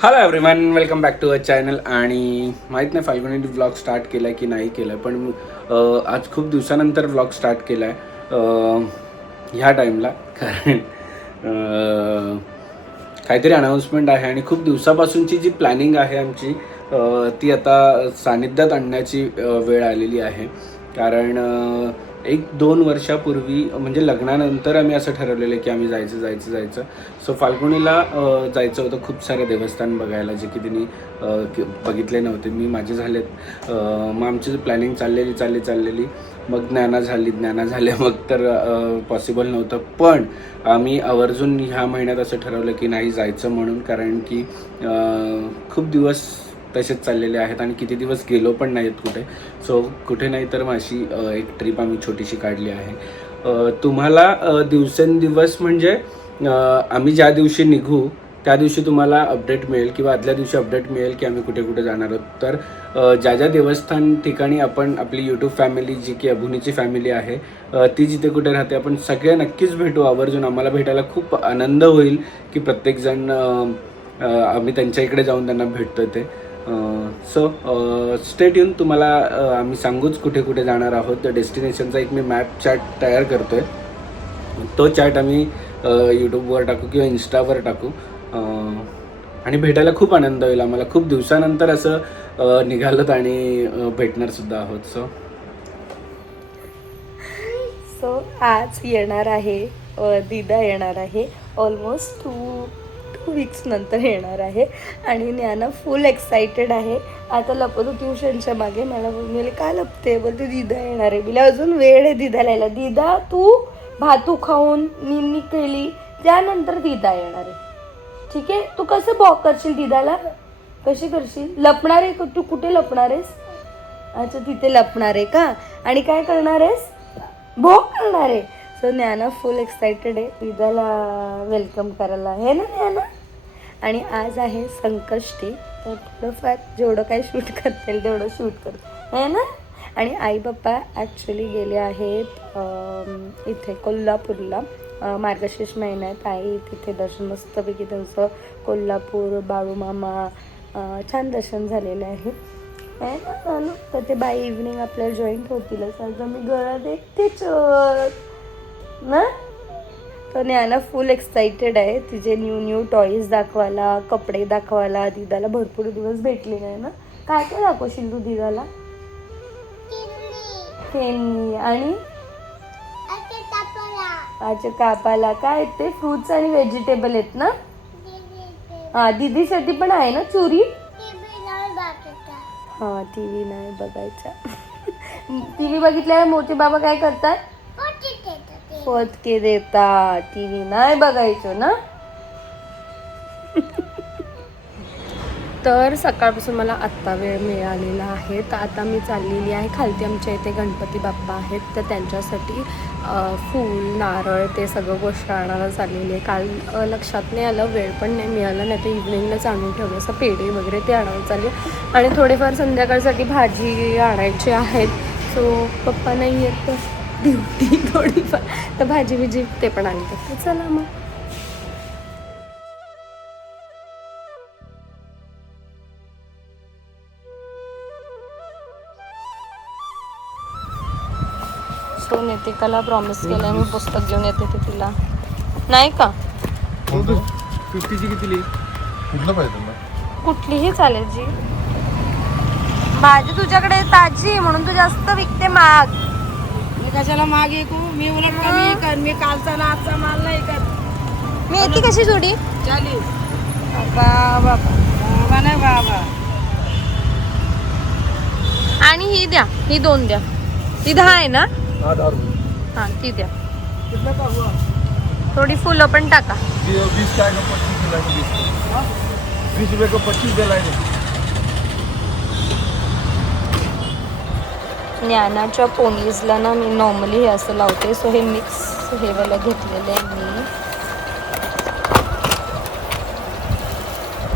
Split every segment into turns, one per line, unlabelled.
hello everyone welcome back to a channel आणि माहीत नाही फाल्गुनी व्लॉग स्टार्ट केला आहे की नाही केलं आहे पण आज खूप दिवसानंतर व्लॉग स्टार्ट केला आहे ह्या टाईमला कारण काहीतरी अनाऊन्समेंट आहे आणि खूप दिवसापासूनची जी प्लॅनिंग आहे आमची ती आता सानिध्यात आणण्याची वेळ आलेली आहे. कारण एक दोन वर्षापूर्वी म्हणजे लग्नानंतर आम्ही असं ठरवलेलं की आम्ही जायचं जायचं जायचं. सो फाल्गुनीला जायचं होतं खूप सारे देवस्थान बघायला जे की तिने बघितले नव्हते. मी माझे झालेत मग आमची प्लॅनिंग चाललेली चालली चाललेली मग ज्ञाना झाली ज्ञाना झाले मग तर पॉसिबल नव्हतं. पण आम्ही आवर्जून ह्या महिन्यात असं ठरवलं की नाही जायचं म्हणून कारण की खूप दिवस तसेच चाललेले आहेत आणि किती दिवस गेलो पण नाहीत कुठे. सो कुठे नाही तर माझी एक ट्रिप आम्ही छोटीशी काढली आहे. तुम्हाला दिवसेंदिवस म्हणजे आम्ही ज्या दिवशी निघू त्या दिवशी तुम्हाला अपडेट मिळेल किंवा आदल्या दिवशी अपडेट मिळेल की आम्ही कुठे कुठे जाणार आहोत. तर ज्या ज्या देवस्थान ठिकाणी आपण आपली यूट्यूब फॅमिली जी की अभुनीची फॅमिली आहे ती जिथे कुठे राहते आपण सगळे नक्कीच भेटू. आवर्जून आम्हाला भेटायला खूप आनंद होईल की प्रत्येकजण आम्ही त्यांच्या इकडे जाऊन त्यांना भेटतो ते. सो स्टेट येऊन तुम्हाला आम्ही सांगूच कुठे कुठे जाणार आहोत. त्या डेस्टिनेशनचा एक मी मॅप चार्ट तयार करतो आहे तो चार्ट आम्ही यूट्यूबवर टाकू किंवा इन्स्टावर टाकू. आणि भेटायला खूप आनंद होईल आम्हाला. खूप दिवसानंतर असं निघालत आणि भेटणारसुद्धा भेटणार सुद्धा आहोत. सो
सो आज येणार आहे दिदा येणार आहे. ऑलमोस्ट टू टू वीक्स नंतर येणार आहे. आणि ज्ञाना फुल एक्सायटेड आहे. आता लपतो ट्युशनच्या मागे. मला बोलले काय लपते बोलते दिदा येणार आहे. बिला अजून वेळ आहे दिदाला यायला. दिदा तू भातू खाऊन निन्नी केली त्यानंतर दिदा येणार आहे. ठीक आहे? तू कसं बॉक करशील दिदाला? कशी करशील? लपणार आहे तू? कुठे लपणार आहेस? अच्छा तिथे लपणार आहे का? आणि काय करणार आहेस? भोग करणार आहे. सो ज्ञाना फुल एक्सायटेड आहे. ईदाला वेलकम करायला. हे ना ज्ञाना आणि आज आहे संकष्टी. तर थोडंफार जेवढं काही शूट करता येईल तेवढं शूट करतो आहे ना? आणि आई बाप्पा ॲक्च्युली गेले आहेत इथे कोल्हापूरला. मार्गशीर्ष महिन्यात आई तिथे दर्शन मस्तपैकी त्यांचं कोल्हापूर बाळूमामा छान दर्शन झालेलं आहे. आहे ना तर ते बाय इव्हनिंग आपल्याला जॉईंट होतीलच आज मी घरात एकटेच. ना? तर ज्ञाना फुल एक्साइटेड आहे. तिचे न्यू न्यू टॉईज दाखवायला कपडे दाखवायला. दिदाला भरपूर दिवस भेटले नाही ना? काय काय दाखवशील तू दिदाला? खेळणी आणि? अच्छा कापाला काय? ते फ्रुट्स आणि व्हेजिटेबल आहेत ना? हा दीदीसाठी पण आहे ना चुरी? हा टी व्ही नाही बघायचा. टी व्ही बघितल्यावर मोठे बाबा काय करतात? फटके देतात टी व्ही नाही बघायचो ना? तर सकाळपासून मला आत्ता वेळ मिळालेला आहे. तर आता मी चाललेली आहे. खालती आमच्या इथे गणपती बाप्पा आहेत. तर त्यांच्यासाठी फूल नारळ ते सगळं गोष्ट आणायला चाललेली आहे. काल लक्षात नाही आलं वेळ पण नाही मिळाला नाही तर इव्हनिंगलाच आणून ठेवलं. असं पेढे वगैरे ते आणायला चालले. आणि थोडेफार संध्याकाळसाठी भाजी आणायची आहेत. सो पप्पा नाही आहेत तर ड्युटी थोडीफार. तर भाजी बिजी ते पण आणतात तर चला मग. सो नेतिकाला प्रॉमिस केलं मी पुस्तक घेऊन येते ते तिला. नाही का?
फिफ्टीची किती
कुठलं पाहिजे तुला?
कुठलीही चालेल जी. भाजी तुझ्याकडे ताजी आहे म्हणून तू जास्त विकते माग
कशाला माग ऐकू मी उलट कमी कर मी कालचा ना आजचा माल नाही कर
मेथी कशी जोडी?
चालीस
बाबा
बाबा नाही बाबा.
आणि ही द्या ही दोन द्या. ही दहा आहे ना?
हा दहा रुपये.
हा ती द्या.
कितना का हुआ
थोडी फुलं पण टाका.
वीस काय का पच्चीस किलो वीस. बीस रुपये को पच्चीस दे लाए
ज्ञानाच्या पोनीजला ना मी नॉर्मली हे असं लावते. सो हे मिक्स हे वाला घेतलेलं आहे मी.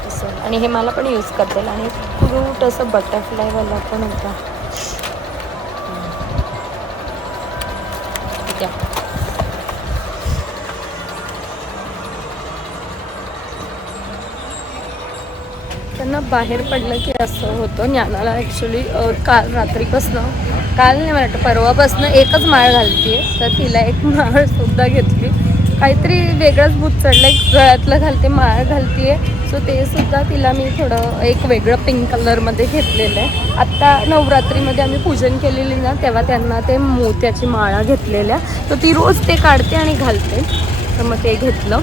असं. आणि हे मला पण यूज करता येईल आणि फ्रूट असं बटरफ्लायवाला पण होता. ठीक आहे. त्यांना बाहेर पडलं की असं होतं. ज्ञानाला ॲक्च्युली काल रात्रीपासनं काल नाही मला वाटतं परवापासनं एकच माळ घालते तर तिला एक माळ सुद्धा घेतली. काहीतरी वेगळंच भूत चढलं एक गळ्यातलं घालते माळ घालते सो ते सुद्धा तिला मी थोडं एक वेगळं पिंक कलरमध्ये घेतलेलं आहे. आत्ता नवरात्रीमध्ये आम्ही पूजन केलेली ना तेव्हा त्यांना ते मोत्याची माळा घेतलेल्या. तर ती रोज ते काढते आणि घालते. तर मग ते घेतलं.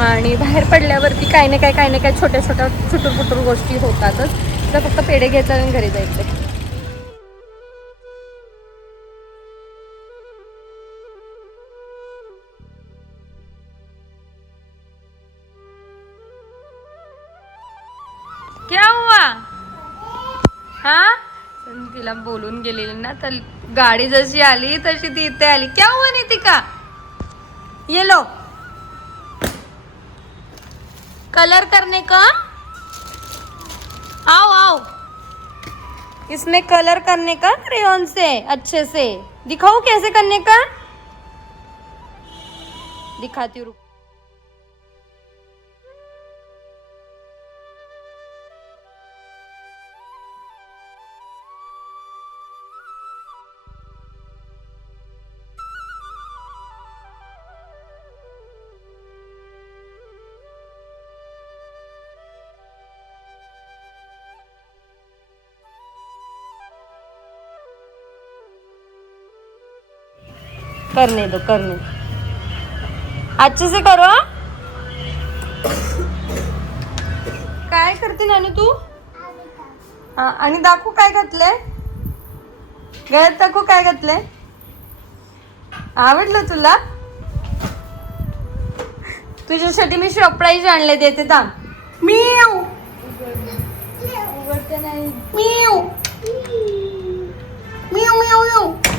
आणि बाहेर पडल्यावरती काही ना काही काही ना काही छोट्या छोट्या छुटूर पुटूर गोष्टी होतातच. तर फक्त पेढे घ्यायचं आणि घरी जायचं. तिला बोलून गेलेली ना तर गाडी जशी आली तशी ती इथे आली. क्या हुआ नितिका? ये लो कलर करने का? आओ आओ. इसमें कलर करने का क्रेयॉन से अच्छे से. दिखाओ कैसे करने का? दिखाती हूँ करने दो करने दो अच्छे से करो हाँ? काय करते नानू तू? हा आणि दाखवू काय घातलंय. गळ्यात दाखवू काय घातलंय. आवडलं तुला? तुझ्यासाठी मी सरप्राईज आणले देते थांब मिऊ मिऊ मिऊ.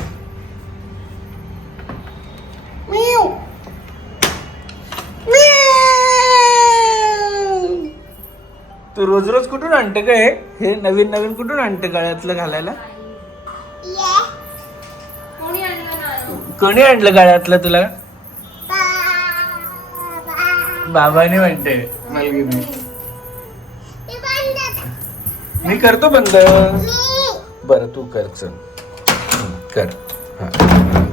तू रोज रोज कुठून आणते का हे? हे नवीन नवीन कुठून आणते गळ्यातलं घालायला? कोणी आणलं गळ्यातलं? तुला? बाबाने म्हणते मलगिनी. मी करतो बंद. बर तू कर चल. हं, कर.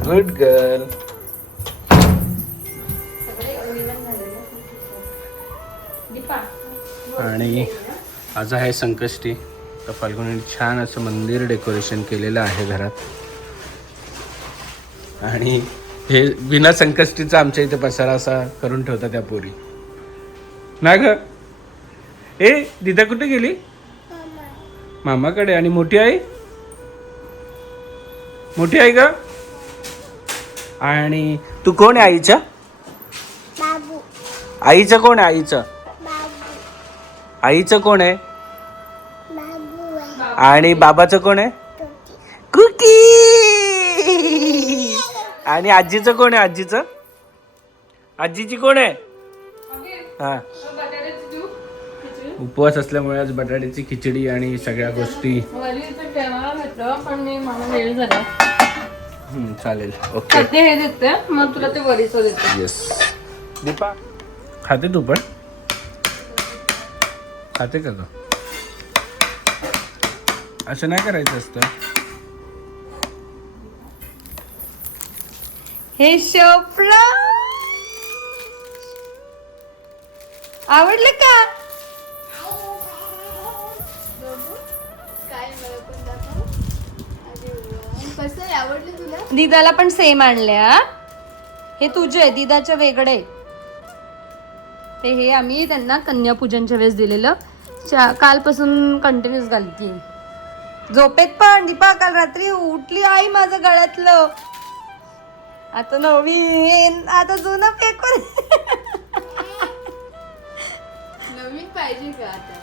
गुड गर्ल आणि आज आहे संकष्टी. तर फाल्गुनी छान असं मंदिर डेकोरेशन केलेलं आहे घरात. आणि हे बिना संकष्टीचा आमच्या इथे पसारा असा करून ठेवता त्या पोरी. ना ग? ए दिदा कुठे गेली? मामाकडे. आणि मोठी आई? मोठी आई का आणि तू कोण आहे आईच्या आईचं कोण आहे आईचं? आईचं कोण आहे? आणि बाबाचं कोण आहे? कुकी. आणि आजीचं कोण आहे आजीचं? आजीची कोण आहे? हा. उपवास असल्यामुळे आज बटाट्याची खिचडी आणि सगळ्या गोष्टी. चालेल. ओके.
हे देते मग तुला ते वरीचं देते.
येस दीपा खाते तू पण? खाते का ग? असं नाही करायचं असतं.
हे शोपला. आवडलं का? दिदाला पण सेम आणले हा. हे तुझे दिदाचे वेगळे ते हे आम्ही त्यांना कन्यापूजनच्या वेळेस दिलेलं. चा- कालपासून कंटिन्यूस घालती. झोपेत पण दीपा काल रात्री उठली आई माझं गळ्यातलं. आता नवीन आता जुनं फेकून
नवीन पाहिजे का आता?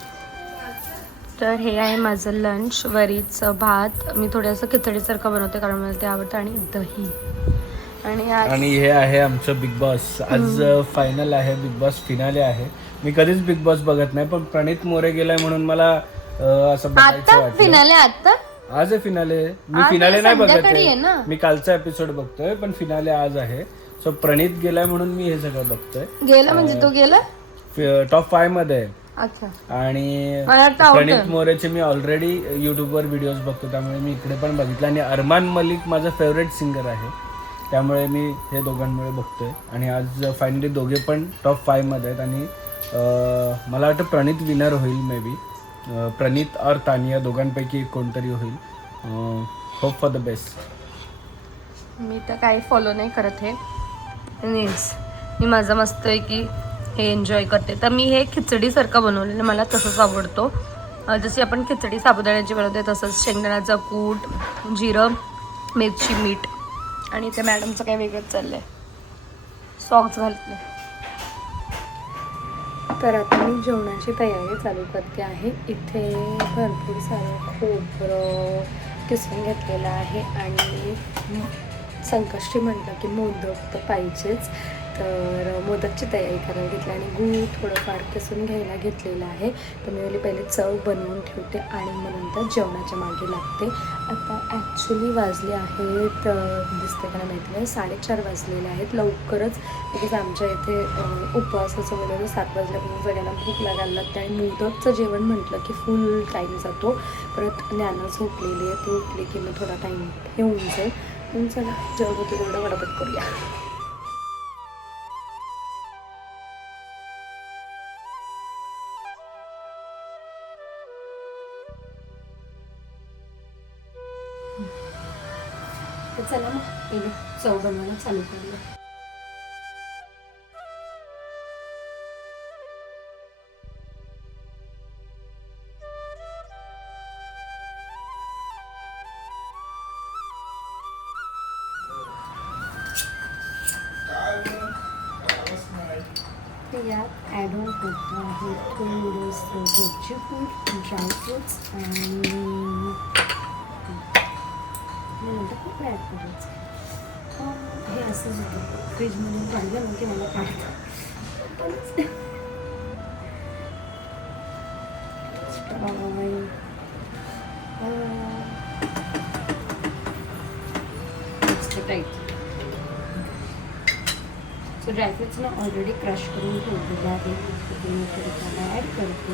तर हे आहे माझं लंच वरीचं भात. मी थोडंसं खिचडीसारखं बनवते कारण मला ते आवडतं आणि दही. आणि
हे आहे आमचं बिग बॉस आज फायनल आहे बिग बॉस फिनाले आहे. मी कधीच बिग बॉस बघत नाही पण प्रणित मोरे गेलाय म्हणून मला अं, असं बघायचं
आता
वाटलं.
फिनाले आता?
आज आहे फिनाले मी
आज
फिनाले नाही बघत
संध्याकाळी आहे.
मी कालचा एपिसोड बघतोय पण फिनाले आज आहे. सो प्रणित गेलाय म्हणून मी हे सगळं बघतोय.
गेला म्हणजे तो गेला?
टॉप फायमध्ये. आहे.
अच्छा.
आणि
मला वाटतं out
प्रणित. मोरेचे मी ऑलरेडी युट्यूबवर व्हिडिओज बघतो त्यामुळे मी इकडे पण बघितलं. आणि अरमान मलिक माझा फेवरेट सिंगर आहे. त्यामुळे मी हे दोघांमुळे बघतोय. आणि आज फायनली दोघे पण टॉप फायमध्ये आहेत आणि मला वाटतं प्रणित विनर होईल मे बी प्रणित और तानिया दोघांपैकी कोणतरी होईल. होप फॉर द बेस्ट
मी तर काही फॉलो नाही करत हे. न्यूज मी माझं मस्त आहे की हे एन्जॉय करते. तर मी हे खिचडीसारखं बनवलेलं मला तसंच आवडतो. जशी आपण खिचडी साबुदाण्याची बनवते तसंच शेंगदाण्याचं कूट जिरं मिरची मीठ. आणि इथे मॅडमचं काही वेगळंच चाललं आहे सॉक्स घालतले तर आता मी जेवणाची तयारी चालू करते आहे. इथे भरपूर सारं खोबरं किसून घेतलेलं आहे आणि संकष्टी म्हटलं की मोदक तर पाहिजेच. तर मोदकची तयारी करायला घेतली आणि गूळ थोडंफार किसून घ्यायला घेतलेलं आहे. तर मी ओली पहिले चव बनवून ठेवते आणि मग नंतर जेवणाच्या मागे लागते. आता ॲक्च्युली वाजले आहेत दिसते का नाही माहिती नाही. साडेचार वाजलेले आहेत. लवकरच बिकॉज आमच्या इथे उपवासाचं वगैरे सात वाजल्यापासून सगळ्यांना भूक लागायला लागते आणि मोदकचं जेवण म्हटलं की फुल टाईम जातो. परत ज्ञानं झोपलेली आहे. ती उठली की मग थोडा टाईम हे होऊन जाईल. पण चला जेवढं होतं तेवढं वडापट करूया. चव बनवायला चालू करूया यात ॲड ऑन करतो आहे ड्रायफ्रुट्स आणि नंतर खूप ॲड करायचं हे असंच होतं. फ्रीजमधून काढलं ना की मला काढतं पण सो ड्रायफ्रुट्स ना ऑलरेडी क्रश करून ठेवलेले आहे मी थोडं ॲड करते.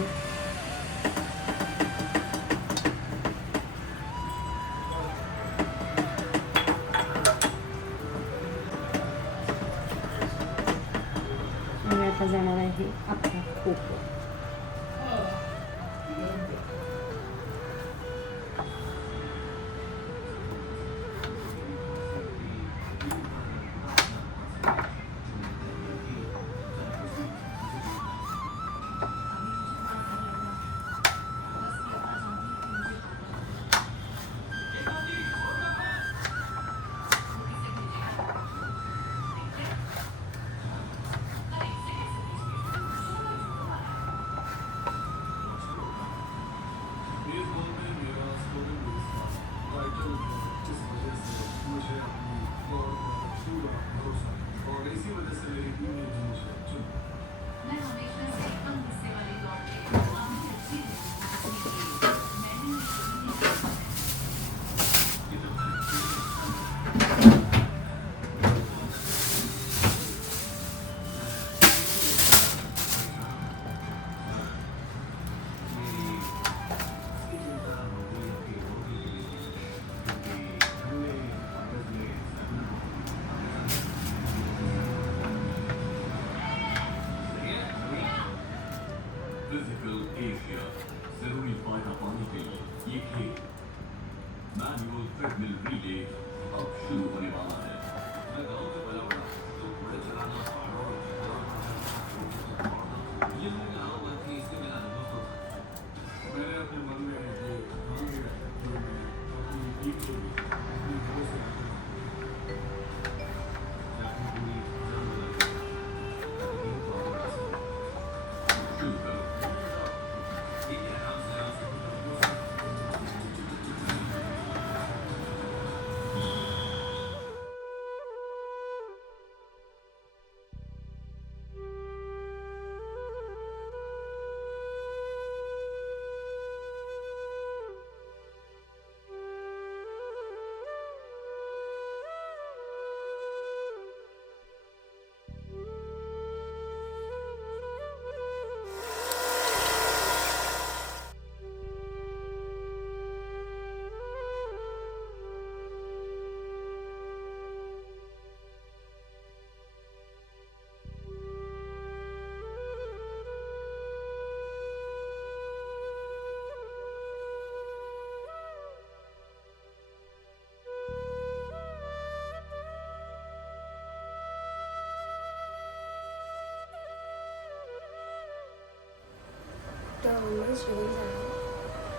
जेवण झालं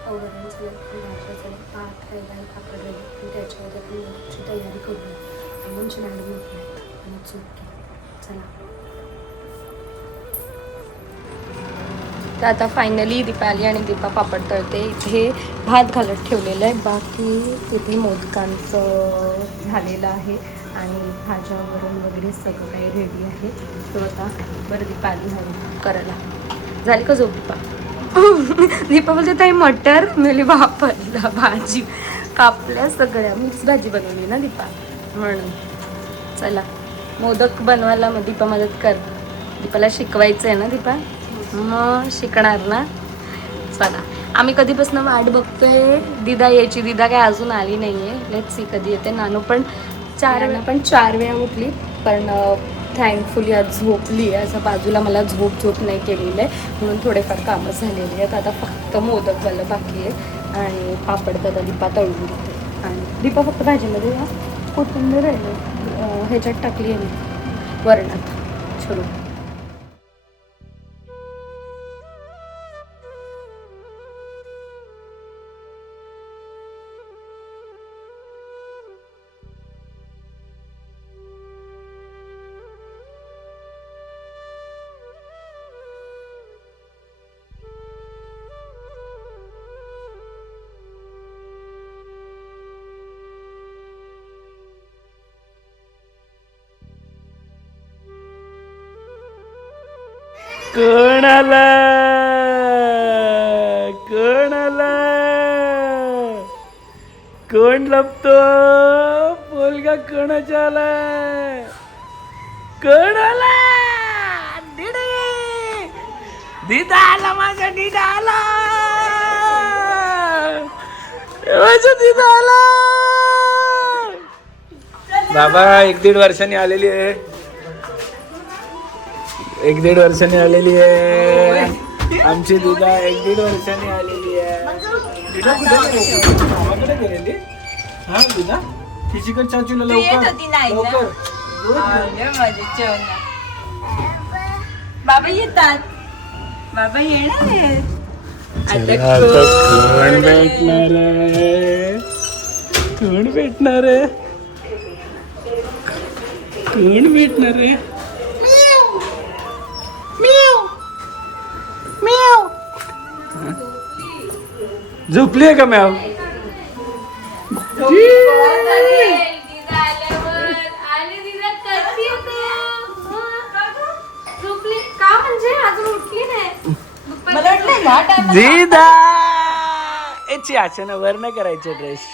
अवघडच झालं भाज्या झालं भात राहिला आणि पापड राहिला आणि त्याच्यामध्ये आपण लंचची तयारी करूया आमची मॅडम उठल्यात आणि चूक चला तर आता फायनली दीपाली आणि दीपा पापड तळते इथे भात घालत ठेवलेलं आहे. बाकी तिथे मोदकांचं झालेलं आहे आणि भाज्या वरण वगैरे सगळं काही रेडी आहे. तो आता बरं दीपाली हवी करायला. झाली का झोप दीपा दीपा बोलते ताई मटर मिली वापरला भाजी कापल्या सगळ्या. मिक्स भाजी बनवली ना दीपा? म्हणून. चला मोदक बनवायला मग दीपा मदत कर. दीपाला शिकवायचं आहे ना दीपा? मग शिकणार ना? चला. आम्ही कधीपासून वाट बघतोय. दिदा यायची. दिदा काय अजून आली नाही आहे लेट सी कधी येते. नानू पण चार पण चार वेळा उठली पण थँकफुली आज झोपली आहे. असं बाजूला मला झोप झोप नाही केलेलं आहे. म्हणून थोडेफार कामं झालेली आहेत. आता फक्त मोदक झालं बाकी आहे. आणि पापड तर दीपा तळून घेते आणि दीपा फक्त भाजीमध्ये कोथिंबीर आहे ह्याच्यात टाकली आहे मी. वरणात. छोडून
कोण आला कोण आला कोण लपतो. बोलगा कोणाच्या आला कोण आला दिदा आला माझा दिदा आला. माझा दिदा आला. बाबा एक दीड वर्षांनी आलेली आहे. एक दीड वर्षांनी आलेली आहे. आमची दुधा एक दीड वर्षांनी आलेली आहे. हा दुधा तिच्याकडे चाचूला लवकर. लवकर.
बाबा येतात. बाबा येणार आहेत.
कोण भेटणार आहे? कोण भेटणार आहे? कोण भेटणार आहे? झोपली आहे का मॅव
का म्हणजे अजून उठली नाही
मला वाटलं ह्या टायमाला
दीदा याची आशा वर नाही करायचे ड्रेस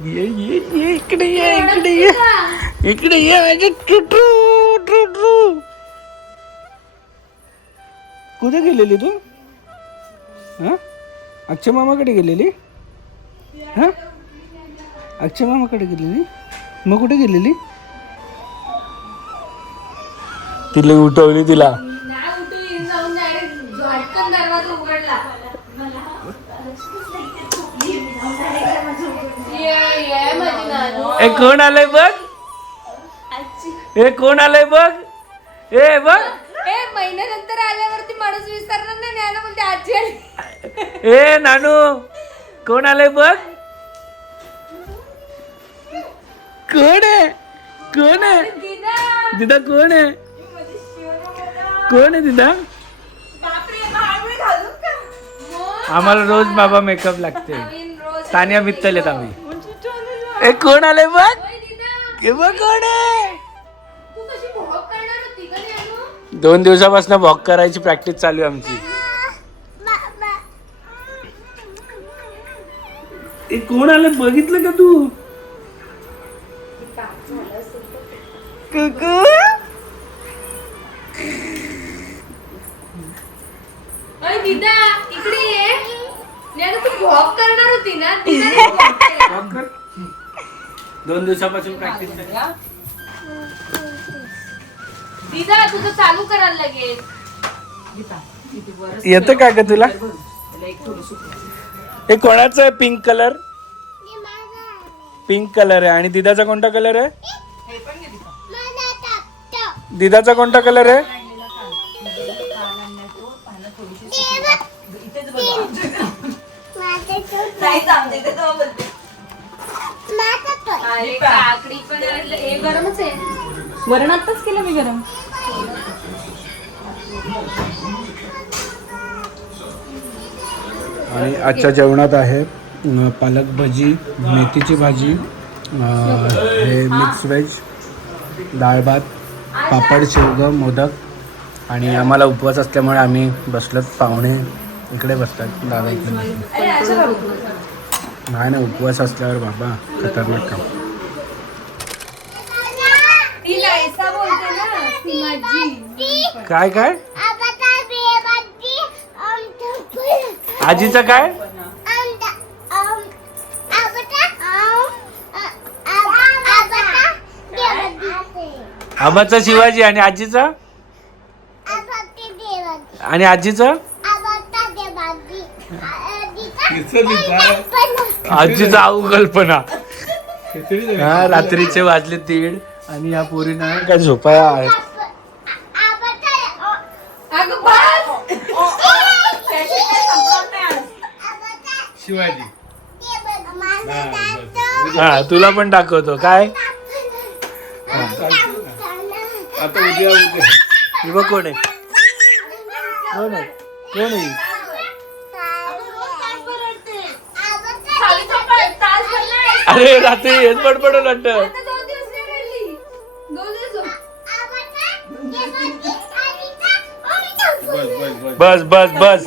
ये ये ये इकडे ये इकडे ये. इकडे ये माझे टुटू टुटू कुठे गेलेली तू? हां? अक्षय मामाकडे गेलेली? हां? अक्षय मामाकडे गेलेली? मग कुठे गेलेली? तिला उठवली तिला. ए कोण आलंय बघ? ए कोण आलंय बघ? ए बघ.
आजी
ए नानू कोण आलंय बघ? कोण आहे? कोण आहे? दिदा. कोण आहे? कोण आहे दिदा? आम्हाला रोज बाबा मेकअप लागते. तान्या मित्तल येत आम्ही. ए कोण आलंय बघ? हे बघ कोण आहे?
तू कशी भोग करणार होती का ज्ञानू
दोन दिवसापासून वॉक करायची प्रॅक्टिस चालू आहे आमची. ए कोण आलं? बघितलं का तू? कुकू?
दिदा इकडे ये. तू करणार होती ना दिदाने vlog केला.
दोन दिवसापासून प्रॅक्टिस
दिदा तुझं चालू करायला लागेल
येतं का ग तुला? हे कोणाचं आहे? पिंक कलर पिंक कलर आहे. आणि दिदाचा कोणता कलर आहे?
दिदाचा कोणता कलर आहे?
वरण आत्ताच केलं मी गरम.
आणि आजच्या जेवणात आहे पालक भजी मेथीची भाजी हे मिक्स व्हेज डाळ भात पापड शेवगं मोदक. आणि आम्हाला उपवास असल्यामुळे आम्ही बसलोत पाहुणे इकडे बसतात दादा इकडे बसतात. नाही ना उपवास असल्यावर बाबा खतरनाक काम. काय काय? आजीचं काय? आबाचा शिवाजी आणि आजीचा? आणि आजीचं? आजीचा आऊ कल्पना हा रात्रीचे वाजले दीड आणि या पोरीनं काय झोपाया आहेत
अगं बस त्याची काय संपत नाही आज.
शिवाजी.
हा तुला पण दाखवतो. काय?
आता उद्या उद्या.
बघ कोण आहे. कोण आहे? कोण. अरे रात्री हेच पडपडून वाटत.
बस बस बस.